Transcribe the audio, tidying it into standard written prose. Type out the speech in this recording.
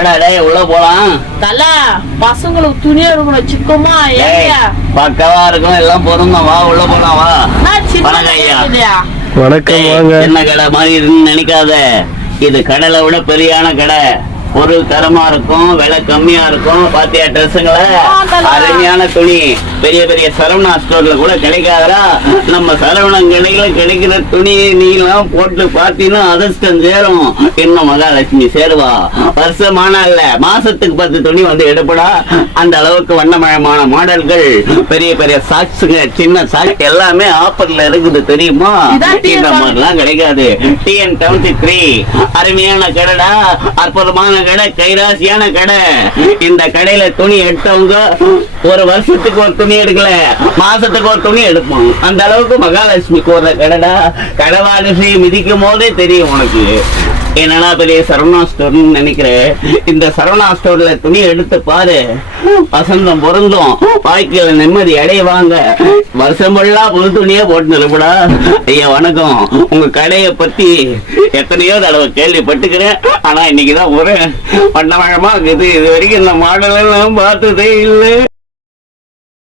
வாடா டேய் உள்ள போலாம். தல பசங்களுக்கு துணி எடுக்கணும் சிக்கமா ஏங்க பக்கவா இருக்கும் எல்லாம் பொருந்தும். வா உள்ள போலாம் வா. வணக்கம் ஐயா. வணக்கம் வாங்க. என்ன கடை மாதிரி இருக்குன்னு நினைக்காத. இது கடலை விட பெரியான கடை. பொருள் தரமா இருக்கும், விலை கம்மியா இருக்கும். பாத்தியா ட்ரெஸ்ஸுங்களை அருமையான துணி. பெரிய பெரிய சரவணா ஸ்டோர்ல கூட கிடைக்காதா? நம்ம சரவணன் கடையில கிடைக்கிற துணியை நீ எல்லாம் போட்டு பாத்தீங்கன்னா அதிர்ஷ்டம் சேரும். இன்னும் மகாலட்சுமி சேருவா. வருஷமான இல்ல மாசத்துக்கு 10 துணி வந்து எடுப்படா. அந்த அளவுக்கு வண்ணமயமான மாடல்கள், பெரிய பெரிய சாக்ஸுங்க, சின்ன சாக்ஸ் எல்லாமே ஆஃபர்ல இருக்குது தெரியுமா? இந்த மாதிரிலாம் கிடைக்காது. TN73 அருமையான கடைடா. அற்புதமான கடை, கைராசியான கடை. இந்த கடையில துணி எடுத்தவங்க ஒரு வருஷத்துக்கு ஒரு துணி எடுக்கல, மாசத்துக்கு ஒரு துணி எடுப்போம். அந்த அளவுக்கு மகாலட்சுமிக்கு ஒரு கடைடா. கடவாரிசை மிதிக்கும் போதே தெரியும் உனக்கு என்னன்னா பெரிய சரவணா ஸ்டோர்னு நினைக்கிறேன். இந்த சரவணா ஸ்டோர்ல துணி எடுத்து பாரு, வசந்தம் பொருந்தும், வாழ்க்கையில நிம்மதி அடைவாங்க. வருஷம் ஃபுல்லா புது துணியே போட்டு நிறுவடா. ஐயா வணக்கம். உங்க கடையை பத்தி எத்தனையோ தடவை கேள்விப்பட்டுக்கிறேன். ஆனா இன்னைக்குதான் ஒரு வண்ணமயமா இருக்குது. இது வரைக்கும் இந்த மாடல் எல்லாம் பார்த்ததே இல்லை.